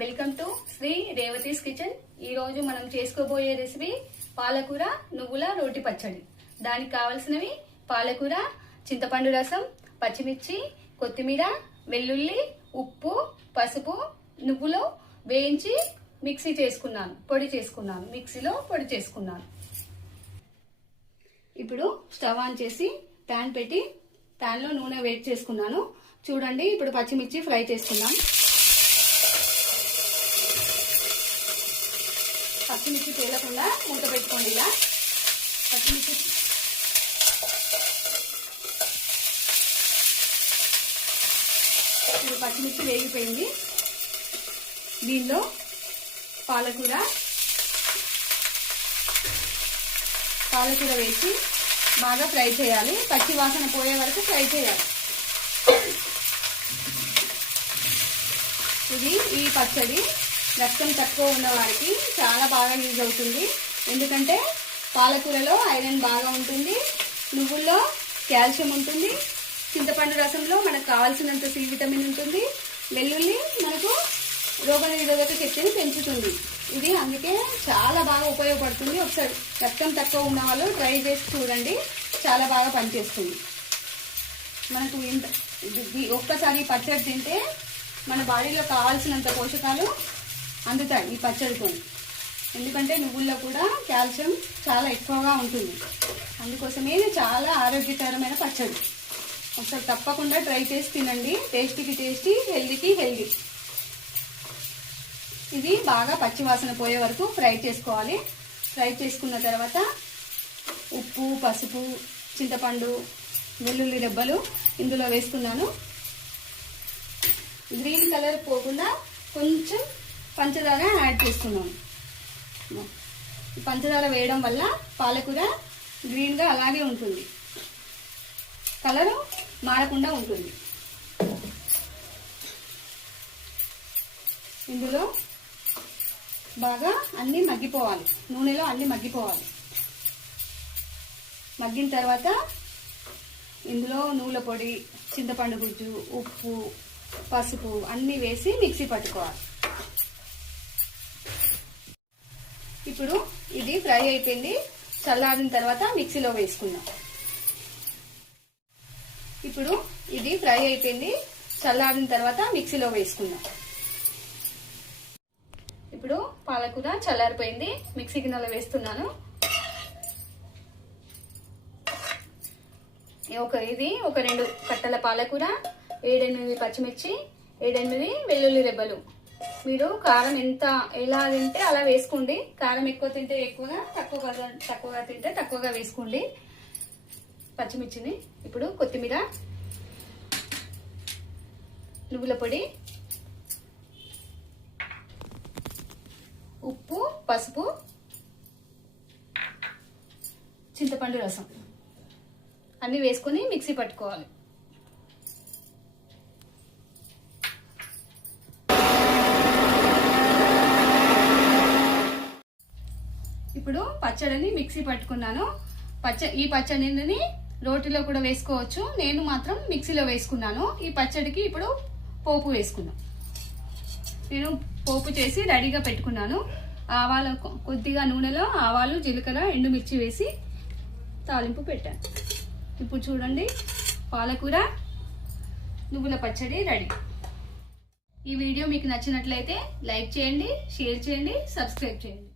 Welcome to Shri Revathi's kitchen. ఈ రోజు మనం చేసుకోబోయే రెసిపీ పాలకూర నువ్వుల రోటి పచ్చడి. దానికి కావలసినవి పాలకూర, చింతపండు రసం, పచ్చిమిర్చి, కొత్తిమీర, వెల్లుల్లి, ఉప్పు, పసుపు, నువ్వులు వేయించి మిక్సీలో పొడి చేసుకున్నాను. ఇప్పుడు స్టవ్ ఆన్ చేసి ప్యాన్ పెట్టి ప్యాన్ లో నూనె వేడి చేసుకున్నాను. చూడండి, ఇప్పుడు పచ్చిమిర్చి ఫ్రై చేసుకున్నాం. పచ్చిమిర్చి తేలకుండా మూత పెట్టుకోండి. ఇలా పచ్చిమిర్చి వేగిపోయింది. దీనిలో పాలకూర వేసి బాగా ఫ్రై చేయాలి. పచ్చి వాసన పోయే వరకు ఫ్రై చేయాలి. ఈ పచ్చడి రక్తం తక్కువ ఉన్న వారికి చాలా బాగా యూజ్ అవుతుంది. ఎందుకంటే పాలకూరలో ఐరన్ బాగా ఉంటుంది, నువ్వుల్లో కాల్షియం ఉంటుంది, చింతపండు రసంలో మనకు కావాల్సినంత సి విటమిన్ ఉంటుంది, వెల్లుల్లి మనకు రోగనిరోధక శక్తిని పెంచుతుంది. ఇది అందుకే చాలా బాగా ఉపయోగపడుతుంది. ఒకసారి రక్తం తక్కువ ఉన్న వాళ్ళు ట్రై చేసి చూడండి, చాలా బాగా పనిచేస్తుంది. మనకు ఒక్కసారి పచ్చడి తింటే మన బాడీలో కావాల్సినంత పోషకాలు అందుతాయి ఈ పచ్చడితో. ఎందుకంటే నువ్వుల్లో కూడా కాల్షియం చాలా ఎక్కువగా ఉంటుంది. అందుకోసమే చాలా ఆరోగ్యకరమైన పచ్చడి. ఒకసారి తప్పకుండా ట్రై చేసి తినండి. టేస్టీకి టేస్టీ, హెల్దీకి హెల్దీ. ఇది బాగా పచ్చివాసన పోయే వరకు ఫ్రై చేసుకోవాలి. ఫ్రై చేసుకున్న తర్వాత ఉప్పు, పసుపు, చింతపండు, వెల్లుల్లి రెబ్బలు ఇందులో వేసుకున్నాను. గ్రీన్ కలర్ పోకుండా కొంచెం పంచదార యాడ్ చేసుకున్నాను. పంచదార వేయడం వల్ల పాలకూర గ్రీన్గా అలాగే ఉంటుంది, కలర్ మారకుండా ఉంటుంది. ఇందులో బాగా అన్నీ మగ్గిపోవాలి, నూనెలో అన్నీ మగ్గిపోవాలి. మగ్గిన తర్వాత ఇందులో నువ్వుల పొడి, చింతపండు గుజ్జు, ఉప్పు, పసుపు అన్నీ వేసి మిక్సీ పట్టుకోవాలి. ఇప్పుడు ఇది ఫ్రై అయిపోయింది. చల్లారిన తర్వాత మిక్సీలో వేసుకుందాం. ఇప్పుడు పాలకూర చల్లారిపోయింది, మిక్సీ గిన్నెలో వేస్తున్నాను. ఒక 2 కట్టల పాలకూర, 7-8 పచ్చిమిర్చి, 7-8 వెల్లుల్లి రెబ్బలు. మీరు కారం ఎలా తింటే అలా వేసుకోండి. కారం ఎక్కువ తింటే ఎక్కువగా, తక్కువగా తింటే తక్కువగా వేసుకోండి పచ్చిమిర్చిని. ఇప్పుడు కొత్తిమీర, నువ్వుల పొడి, ఉప్పు, పసుపు, చింతపండు రసం అన్నీ వేసుకొని మిక్సీ పట్టుకోవాలి. ఇప్పుడు పచ్చడిని మిక్సీ పట్టుకున్నాను. ఈ పచ్చడిని రోటిలో కూడా వేసుకోవచ్చు. నేను మాత్రం మిక్సీలో వేసుకున్నాను. ఈ పచ్చడికి ఇప్పుడు పోపు వేసుకున్నాను. నేను పోపు చేసి రెడీగా పెట్టుకున్నాను. కొద్దిగా నూనెలో ఆవాలు, జీలకర్ర, ఎండుమిర్చి వేసి తాలింపు పెట్టాను. ఇప్పుడు చూడండి, పాలకూర నువ్వుల పచ్చడి రెడీ. ఈ వీడియో మీకు నచ్చినట్లయితే లైక్ చేయండి, షేర్ చేయండి, సబ్స్క్రైబ్ చేయండి.